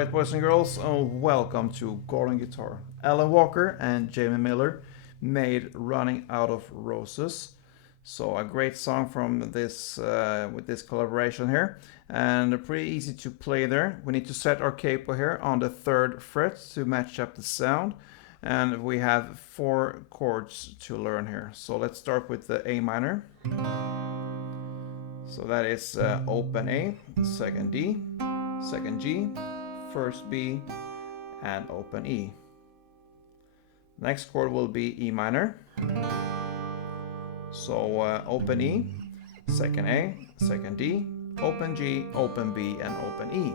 Alright, boys and girls, welcome to Golden Guitar. Alan Walker and Jamie Miller made Running Out of Roses. So a great song from this with this collaboration here, and pretty easy to play there. We need to set our capo here on the 3rd fret to match up the sound, and we have 4 chords to learn here. So let's start with the A minor. So that is open A, 2nd D, 2nd G, 1st B, and open E. Next chord will be E minor. So open E, 2nd A, 2nd D, open G, open B, and open E.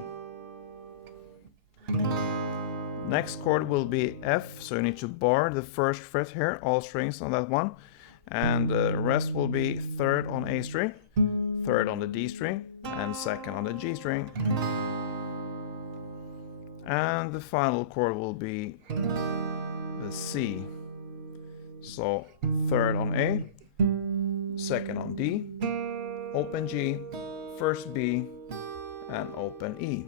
Next chord will be F, so you need to bar the 1st fret here, all strings on that one. And the rest will be 3rd on A string, 3rd on the D string, and 2nd on the G string. And the final chord will be the C. So 3rd on A, 2nd on D, open G, 1st B, and open E.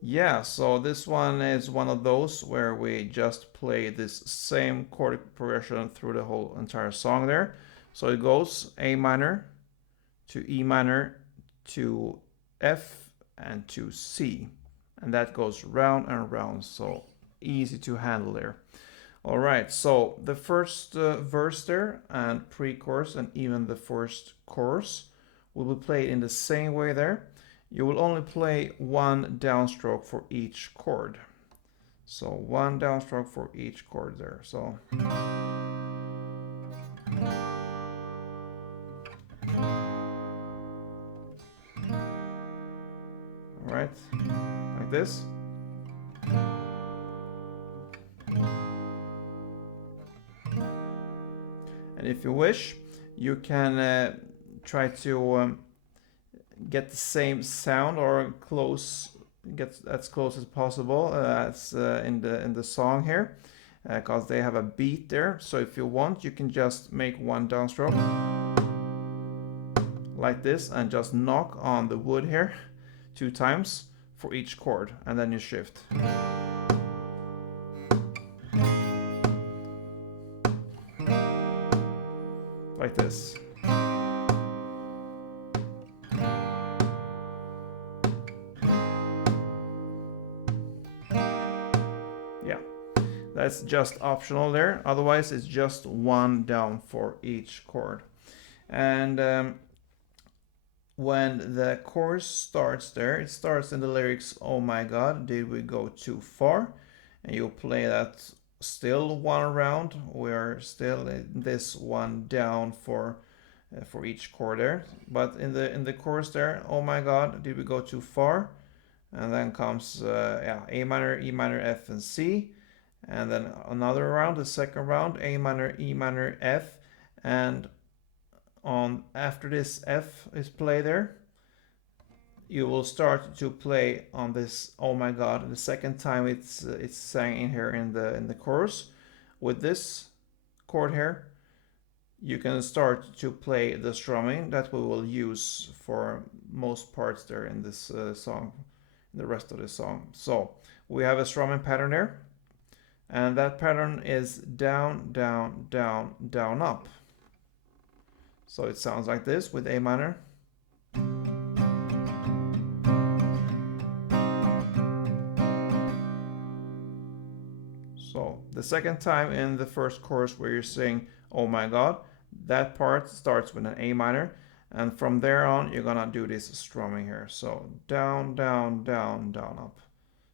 Yeah, so this one is one of those where we just play this same chord progression through the whole entire song there. So it goes A minor to E minor to F and to C. And that goes round and round, so easy to handle there. All right, so the first verse there and pre-chorus and even the first chorus will be played in the same way there. You will only play 1 downstroke for each chord. So 1 downstroke for each chord there. So all right, like this. And if you wish, you can try to get the same sound or get as close as possible as in the song here, because they have a beat there. So if you want, you can just make 1 downstroke like this and just knock on the wood here 2 times for each chord, and then you shift. Like this. Yeah, that's just optional there. Otherwise, it's just 1 down for each chord. And when the chorus starts there, it starts in the lyrics, "Oh my God, did we go too far?" And you play that still 1 round. We're still in this 1 down for each chord there. But in the chorus there, "Oh my God, did we go too far?" And then comes A minor, E minor, F, and C. And then another round, the 2nd round, A minor, E minor, F, and after this F is played there, you will start to play on this "Oh my God." The 2nd time it's sang in here in the chorus. With this chord here, you can start to play the strumming that we will use for most parts there in this song, the rest of the song. So we have a strumming pattern there, and that pattern is down, down, down, down, up. So it sounds like this with A minor. So the 2nd time in the 1st chorus where you sing "Oh my God," that part starts with an A minor, and from there on you're gonna do this strumming here. So down, down, down, down, up.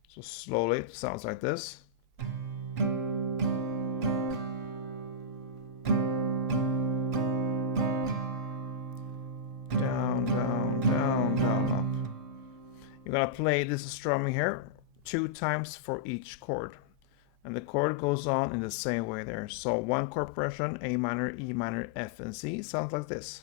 So slowly it sounds like this. You're gonna play this strumming here 2 times for each chord, and the chord goes on in the same way there. So 1 chord progression, A minor, E minor, F, and C, sounds like this.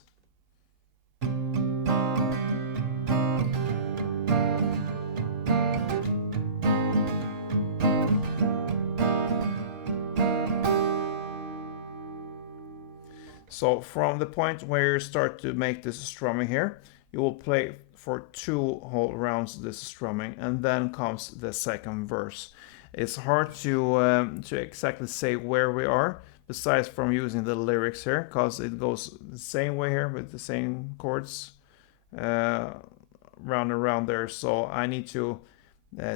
So from the point where you start to make this strumming here, you will play for 2 whole rounds, this strumming, and then comes the second verse. It's hard to exactly say where we are, besides from using the lyrics here, because it goes the same way here with the same chords round and around there. So I need to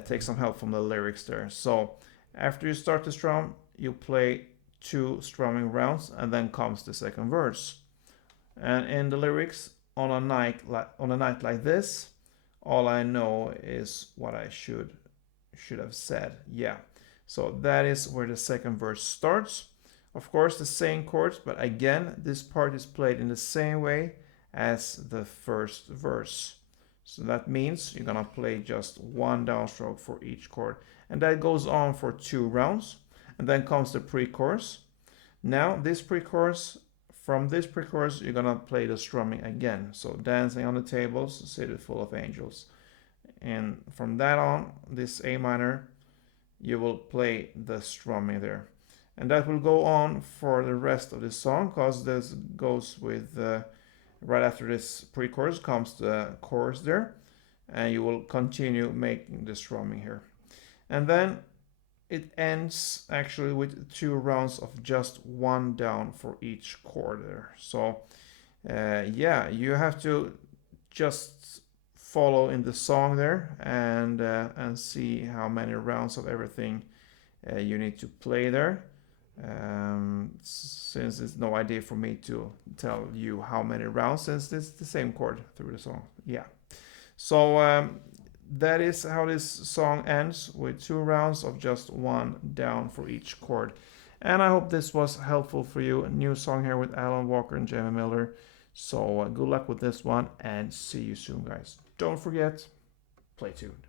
take some help from the lyrics there. So after you start to strum, you play 2 strumming rounds, and then comes the second verse. And in the lyrics, on a night like this, all I know is what I should have said. Yeah. So that is where the second verse starts. Of course, the same chords, but again, this part is played in the same way as the first verse. So that means you're gonna play just 1 downstroke for each chord, and that goes on for 2 rounds. And then comes the pre-chorus. Now this pre-chorus, from this pre-chorus, you're gonna play the strumming again. So dancing on the tables, city full of angels. And from that on, this A minor, you will play the strumming there. And that will go on for the rest of the song, because this goes with right after this pre-chorus comes the chorus there, and you will continue making the strumming here. And then it ends actually with 2 rounds of just 1 down for each chord there. So yeah, you have to just follow in the song there and see how many rounds of everything you need to play there. Since it's no idea for me to tell you how many rounds, since it's the same chord through the song. Yeah. So that is how this song ends, with 2 rounds of just 1 down for each chord. And I hope this was helpful for you. A new song here with Alan Walker and Jamie Miller. So good luck with this one, and see you soon, guys. Don't forget, play tuned.